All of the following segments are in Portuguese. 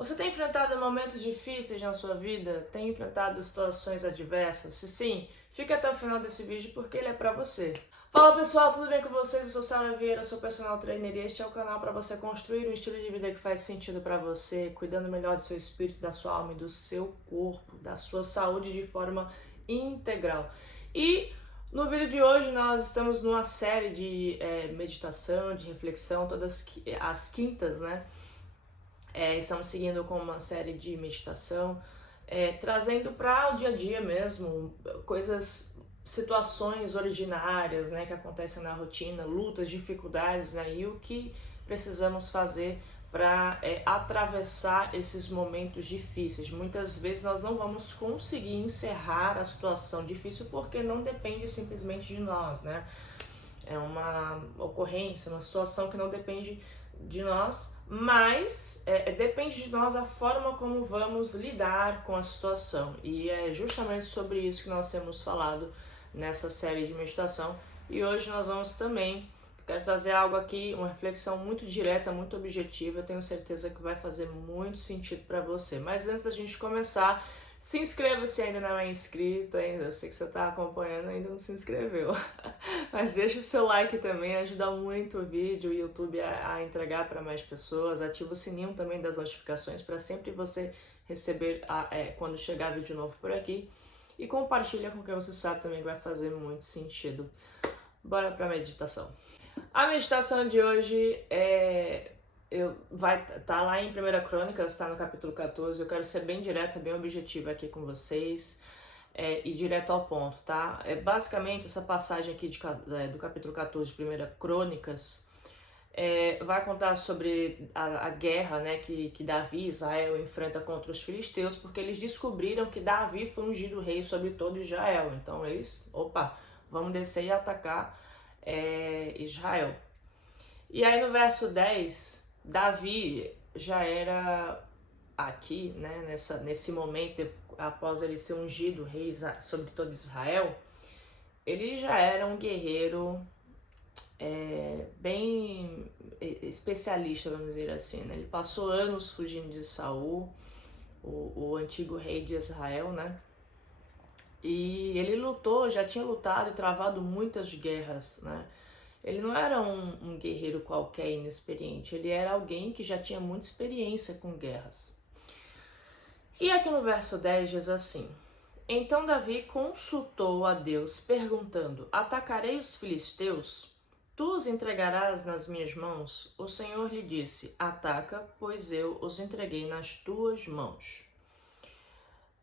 Você tem enfrentado momentos difíceis na sua vida? Tem enfrentado situações adversas? Se sim, fica até o final desse vídeo porque ele é pra você. Fala pessoal, tudo bem com vocês? Eu sou Sara Vieira, sou personal trainer e este é o canal para você construir um estilo de vida que faz sentido para você, cuidando melhor do seu espírito, da sua alma e do seu corpo, da sua saúde de forma integral. E no vídeo de hoje nós estamos numa série de meditação, de reflexão, todas as quintas, né? Estamos seguindo com uma série de meditação, trazendo para o dia a dia mesmo, situações ordinárias, né, que acontecem na rotina, lutas, dificuldades, né, e o que precisamos fazer para atravessar esses momentos difíceis. Muitas vezes nós não vamos conseguir encerrar a situação difícil porque não depende simplesmente de nós, né? É uma ocorrência, uma situação que não depende de nós, mas depende de nós a forma como vamos lidar com a situação. E é justamente sobre isso que nós temos falado nessa série de meditação. E hoje nós vamos também, quero trazer algo aqui, uma reflexão muito direta, muito objetiva. Eu tenho certeza que vai fazer muito sentido para você. Mas antes da gente começar, se inscreva se ainda não é inscrito ainda. Eu sei que você está acompanhando e ainda não se inscreveu. Mas deixa o seu like também, ajuda muito o vídeo, o YouTube a entregar para mais pessoas. Ativa o sininho também das notificações para sempre você receber quando chegar vídeo novo por aqui. E compartilha com quem você sabe também que vai fazer muito sentido. Bora para a meditação. A meditação de hoje vai estar lá em 1 Crônicas, está no capítulo 14. Eu quero ser bem direta, bem objetiva aqui com vocês. E direto ao ponto, tá? Basicamente, essa passagem aqui do capítulo 14 de 1 Crônicas vai contar sobre a guerra, né, que Davi e Israel enfrenta contra os filisteus, porque eles descobriram que Davi foi ungido rei sobre todo Israel. Então eles, vamos descer e atacar Israel. E aí no verso 10, Davi já era aqui, né, nesse momento, após ele ser ungido rei sobre todo Israel, ele já era um guerreiro bem especialista, vamos dizer assim, né? Ele passou anos fugindo de Saul, o antigo rei de Israel, né? E ele já tinha lutado e travado muitas guerras, né? Ele não era um guerreiro qualquer inexperiente, ele era alguém que já tinha muita experiência com guerras. E aqui no verso 10 diz assim: Então Davi consultou a Deus, perguntando: Atacarei os filisteus? Tu os entregarás nas minhas mãos? O Senhor lhe disse: Ataca, pois eu os entreguei nas tuas mãos.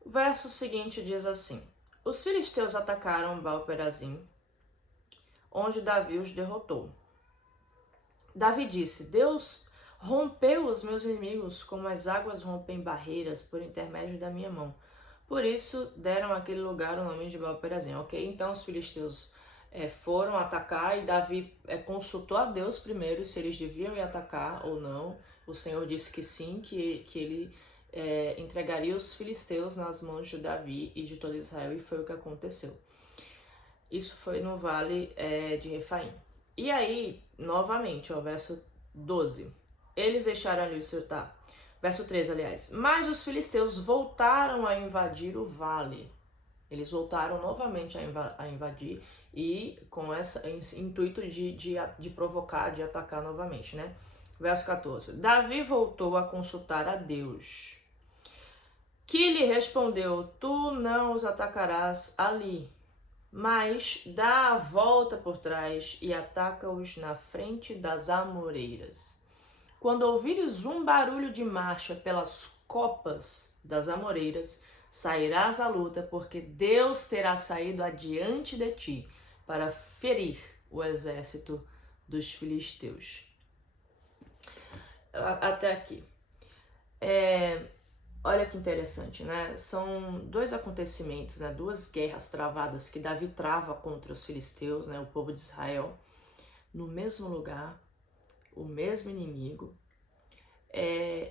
O verso seguinte diz assim: Os filisteus atacaram Baal-perazim, onde Davi os derrotou. Davi disse: Deus rompeu os meus inimigos como as águas rompem barreiras por intermédio da minha mão. Por isso deram àquele lugar o nome de Baal-perazim. Ok, então os filisteus foram atacar e Davi consultou a Deus primeiro se eles deviam ir atacar ou não. O Senhor disse que sim, que ele entregaria os filisteus nas mãos de Davi e de todo Israel, e foi o que aconteceu. Isso foi no vale de Refaim. E aí, novamente, verso 12. Eles deixaram ali o seu... Verso 13, aliás. Mas os filisteus voltaram a invadir o vale. Eles voltaram novamente a invadir e com esse intuito de provocar, de atacar novamente, né? Verso 14. Davi voltou a consultar a Deus, que lhe respondeu: Tu não os atacarás ali, mas dá a volta por trás e ataca-os na frente das amoreiras. Quando ouvires um barulho de marcha pelas copas das amoreiras, sairás à luta, porque Deus terá saído adiante de ti para ferir o exército dos filisteus. Até aqui. Olha que interessante, né? São dois acontecimentos, né? Duas guerras travadas que Davi trava contra os filisteus, né? O povo de Israel, no mesmo lugar, o mesmo inimigo.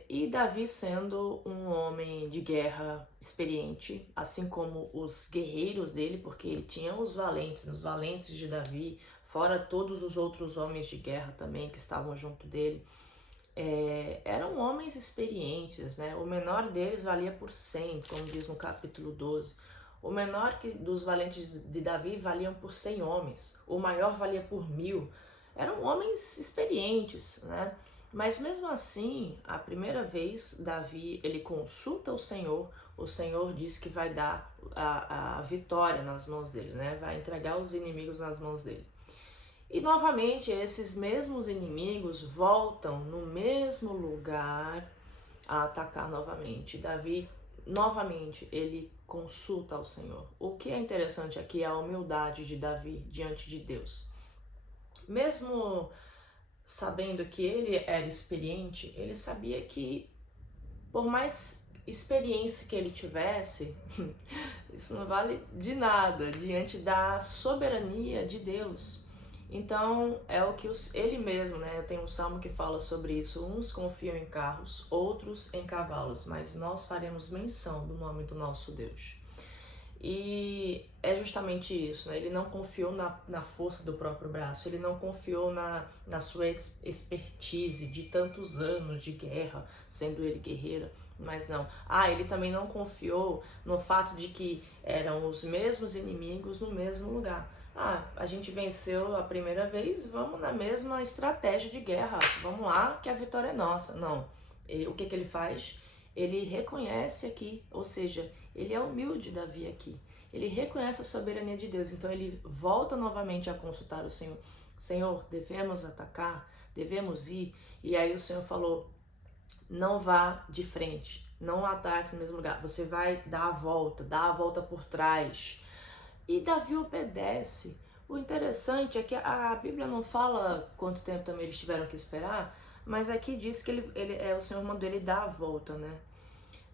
E Davi sendo um homem de guerra experiente, assim como os guerreiros dele, porque ele tinha os valentes de Davi, fora todos os outros homens de guerra também que estavam junto dele. eram homens experientes, né? O menor deles valia por 100, como diz no capítulo 12. O menor dos valentes de Davi valiam por 100 homens. O maior valia por 1000. Eram homens experientes, né? Mas mesmo assim, a primeira vez, Davi, ele consulta o Senhor diz que vai dar a vitória nas mãos dele, né? Vai entregar os inimigos nas mãos dele. E novamente, esses mesmos inimigos voltam no mesmo lugar a atacar novamente. Davi, novamente, ele consulta ao Senhor. O que é interessante aqui é a humildade de Davi diante de Deus. Mesmo sabendo que ele era experiente, ele sabia que, por mais experiência que ele tivesse, isso não vale de nada diante da soberania de Deus. Então, é o que ele mesmo, né? Tem um salmo que fala sobre isso. Uns confiam em carros, outros em cavalos, mas nós faremos menção do nome do nosso Deus. E é justamente isso, né? Ele não confiou na força do próprio braço, ele não confiou na sua expertise de tantos anos de guerra, sendo ele guerreiro, mas não. Ele também não confiou no fato de que eram os mesmos inimigos no mesmo lugar. A gente venceu a primeira vez, vamos na mesma estratégia de guerra, vamos lá que a vitória é nossa. Não, o que ele faz? Ele reconhece aqui, ou seja, ele é humilde, Davi, aqui. Ele reconhece a soberania de Deus, então ele volta novamente a consultar o Senhor. Senhor, devemos atacar? Devemos ir? E aí o Senhor falou, não vá de frente, não ataque no mesmo lugar, você vai dar a volta por trás. E Davi obedece. O interessante é que a Bíblia não fala quanto tempo também eles tiveram que esperar, mas aqui diz que o Senhor mandou ele dar a volta, né?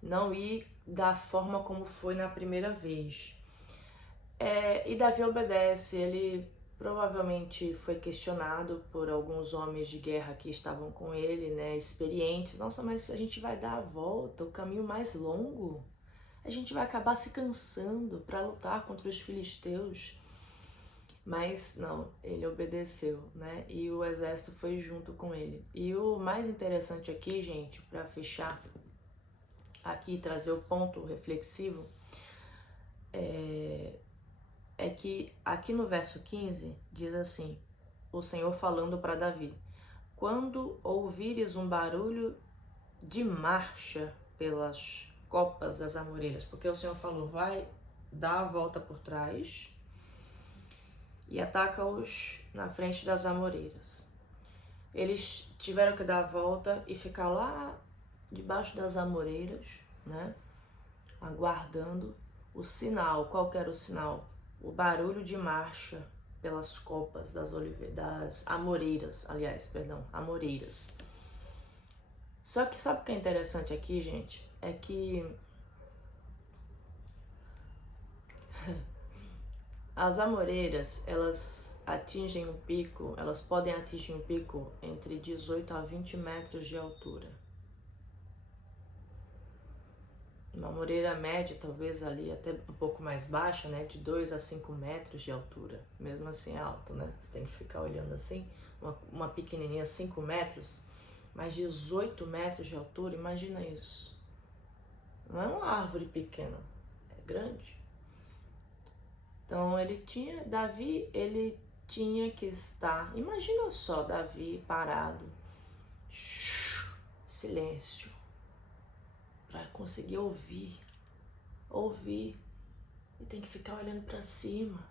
Não ir da forma como foi na primeira vez. E Davi obedece. Ele provavelmente foi questionado por alguns homens de guerra que estavam com ele, né? Experientes. Nossa, mas a gente vai dar a volta, o caminho mais longo? A gente vai acabar se cansando para lutar contra os filisteus. Mas não, ele obedeceu, né? E o exército foi junto com ele. E o mais interessante aqui, gente, para fechar aqui, trazer o ponto reflexivo, é que aqui no verso 15 diz assim, o Senhor falando para Davi, quando ouvires um barulho de marcha pelas copas das amoreiras, porque o Senhor falou, vai dar a volta por trás e ataca-os na frente das amoreiras. Eles tiveram que dar a volta e ficar lá debaixo das amoreiras, né? Aguardando o sinal. Qual que era o sinal? O barulho de marcha pelas copas das amoreiras, amoreiras. Só que sabe o que é interessante aqui, gente? É que as amoreiras, elas atingem um pico, elas podem atingir um pico entre 18 a 20 metros de altura. Uma amoreira média, talvez ali até um pouco mais baixa, né? De 2 a 5 metros de altura. Mesmo assim é alto, né? Você tem que ficar olhando assim. Uma pequenininha, 5 metros, mas 18 metros de altura, imagina isso. Não é uma árvore pequena, é grande. Então Davi, ele tinha que estar, imagina só Davi parado, silêncio, para conseguir ouvir, e tem que ficar olhando para cima,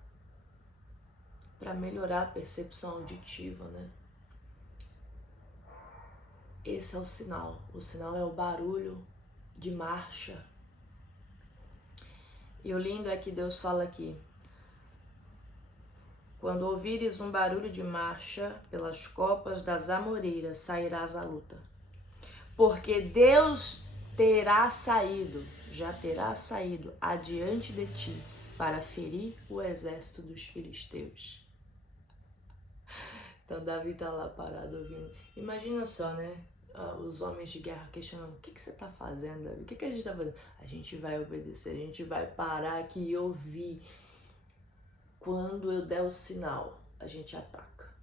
para melhorar a percepção auditiva, né? Esse é o sinal é o barulho de marcha. E o lindo é que Deus fala aqui, quando ouvires um barulho de marcha pelas copas das amoreiras, sairás à luta. Porque Deus já terá saído adiante de ti para ferir o exército dos filisteus. Então Davi tá lá parado ouvindo. Imagina só, né? Os homens de guerra questionando, o que você tá fazendo, Davi? O que a gente tá fazendo? A gente vai obedecer, a gente vai parar aqui e ouvir. Quando eu der o sinal, a gente ataca.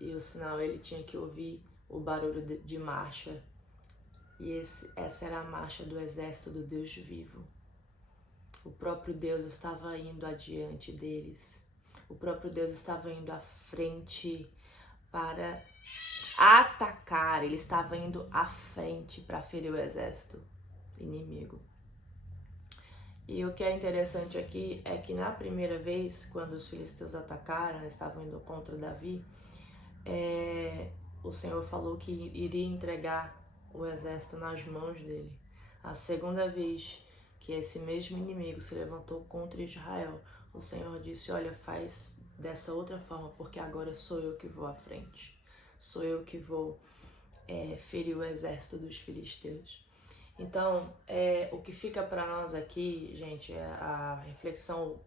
E o sinal ele tinha que ouvir o barulho de marcha. E essa era a marcha do exército do Deus vivo. O próprio Deus estava indo adiante deles. O próprio Deus estava indo à frente para atacar. Ele estava indo à frente para ferir o exército inimigo. E o que é interessante aqui é que na primeira vez, quando os filisteus atacaram, estavam indo contra Davi, o Senhor falou que iria entregar o exército nas mãos dele. A segunda vez que esse mesmo inimigo se levantou contra Israel, o Senhor disse: olha, faz dessa outra forma, porque agora sou eu que vou à frente. Sou eu que vou ferir o exército dos filisteus. Então, o que fica para nós aqui, gente, é a reflexão,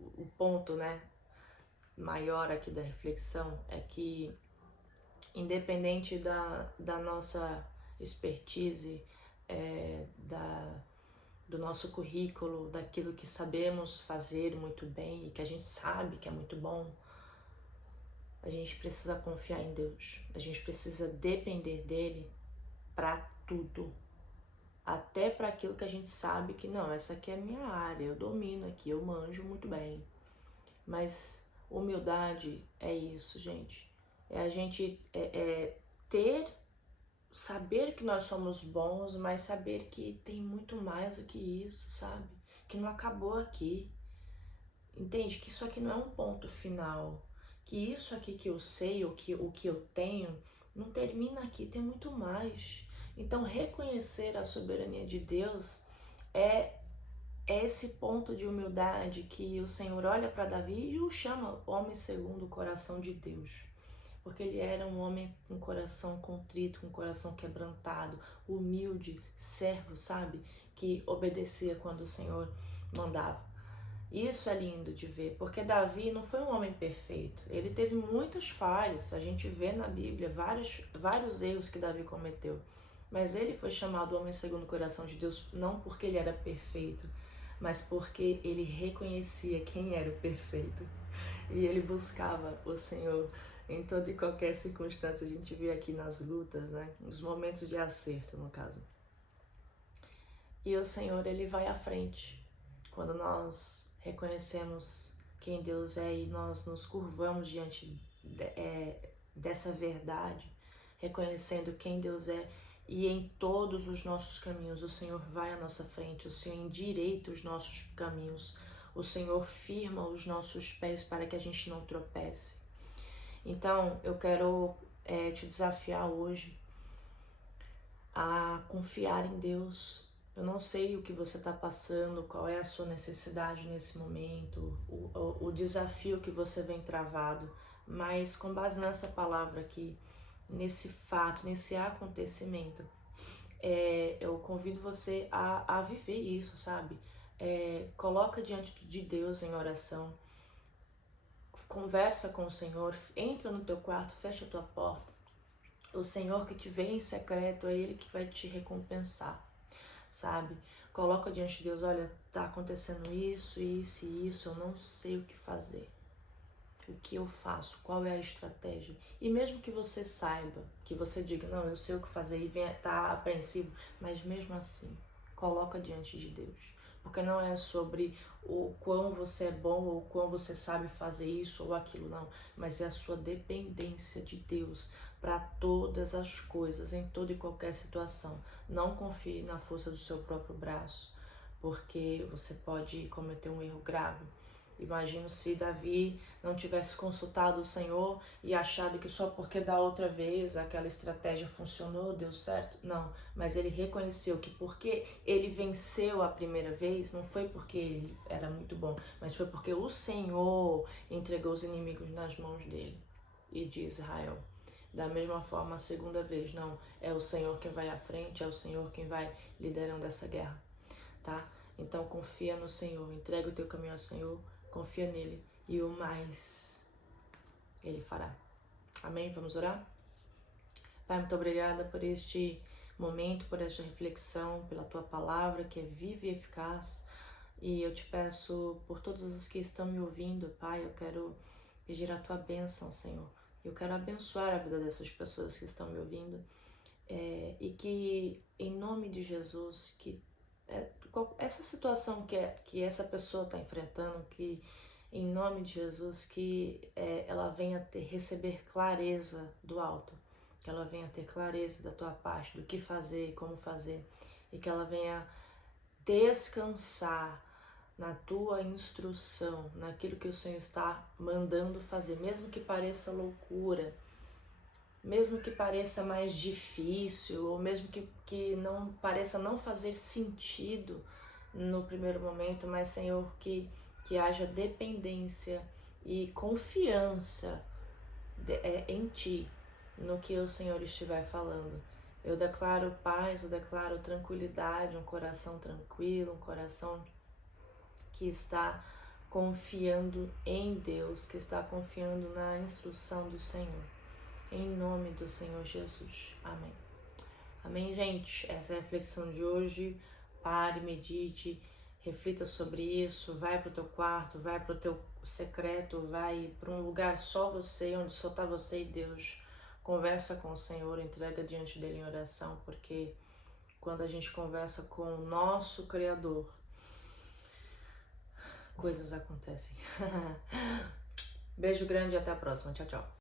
o ponto, né, maior aqui da reflexão é que, independente da nossa expertise, do nosso currículo, daquilo que sabemos fazer muito bem e que a gente sabe que é muito bom, a gente precisa confiar em Deus. A gente precisa depender dele para tudo. Até para aquilo que a gente sabe que não, essa aqui é a minha área, eu domino aqui, eu manjo muito bem. Mas humildade é isso, gente. É a gente saber que nós somos bons, mas saber que tem muito mais do que isso, sabe? Que não acabou aqui. Entende? Que isso aqui não é um ponto final. Que isso aqui que eu sei, o que eu tenho, não termina aqui, tem muito mais. Então, reconhecer a soberania de Deus é esse ponto de humildade que o Senhor olha para Davi e o chama homem segundo o coração de Deus. Porque ele era um homem com coração contrito, com coração quebrantado, humilde, servo, sabe? Que obedecia quando o Senhor mandava. Isso é lindo de ver, porque Davi não foi um homem perfeito. Ele teve muitas falhas, a gente vê na Bíblia vários erros que Davi cometeu. Mas ele foi chamado homem segundo o coração de Deus não porque ele era perfeito, mas porque ele reconhecia quem era o perfeito. E ele buscava o Senhor em toda e qualquer circunstância. A gente vê aqui nas lutas, né? Nos momentos de acerto, no caso. E o Senhor, ele vai à frente. Quando nós reconhecemos quem Deus é e nós nos curvamos diante dessa verdade, reconhecendo quem Deus é, e em todos os nossos caminhos o Senhor vai à nossa frente, o Senhor endireita os nossos caminhos, o Senhor firma os nossos pés para que a gente não tropece. Então eu quero te desafiar hoje a confiar em Deus. Eu não sei o que você está passando, qual é a sua necessidade nesse momento, o desafio que você vem travado, mas com base nessa palavra aqui, nesse fato, nesse acontecimento, eu convido você a viver isso, sabe? Coloca diante de Deus em oração, conversa com o Senhor, entra no teu quarto, fecha a tua porta. O Senhor que te vê em secreto é Ele que vai te recompensar, sabe? Coloca diante de Deus, olha, tá acontecendo isso, isso e isso, eu não sei o que fazer. O que eu faço? Qual é a estratégia? E mesmo que você saiba, que você diga, não, eu sei o que fazer e tá apreensivo, mas mesmo assim, coloca diante de Deus. Porque não é sobre o quão você é bom ou o quão você sabe fazer isso ou aquilo, não. Mas é a sua dependência de Deus para todas as coisas, em toda e qualquer situação. Não confie na força do seu próprio braço, porque você pode cometer um erro grave. Imagino se Davi não tivesse consultado o Senhor e achado que só porque da outra vez aquela estratégia funcionou, deu certo. Não, mas ele reconheceu que porque ele venceu a primeira vez, não foi porque ele era muito bom, mas foi porque o Senhor entregou os inimigos nas mãos dele e de Israel. Da mesma forma, a segunda vez, não, é o Senhor quem vai à frente, é o Senhor quem vai liderando essa guerra, tá? Então confia no Senhor, entrega o teu caminho ao Senhor, confia nele e o mais ele fará. Amém? Vamos orar? Pai, muito obrigada por este momento, por esta reflexão, pela tua palavra que é viva e eficaz. E eu te peço por todos os que estão me ouvindo, Pai, eu quero pedir a tua bênção, Senhor. Eu quero abençoar a vida dessas pessoas que estão me ouvindo, e que, em nome de Jesus, que essa situação que essa pessoa está enfrentando, que em nome de Jesus, que ela venha receber clareza do alto, que ela venha ter clareza da tua parte, do que fazer e como fazer, e que ela venha descansar na tua instrução, naquilo que o Senhor está mandando fazer, mesmo que pareça loucura, mesmo que pareça mais difícil, ou mesmo que não pareça não fazer sentido no primeiro momento, mas Senhor, que haja dependência e confiança em Ti, no que o Senhor estiver falando. Eu declaro paz, eu declaro tranquilidade, um coração tranquilo, um coração que está confiando em Deus, que está confiando na instrução do Senhor. Em nome do Senhor Jesus. Amém. Amém, gente? Essa é a reflexão de hoje. Pare, medite, reflita sobre isso. Vai para o teu quarto, vai para o teu secreto, vai para um lugar só você, onde só está você e Deus. Conversa com o Senhor, entrega diante dele em oração, porque quando a gente conversa com o nosso Criador, coisas acontecem. Beijo grande e até a próxima. Tchau, tchau.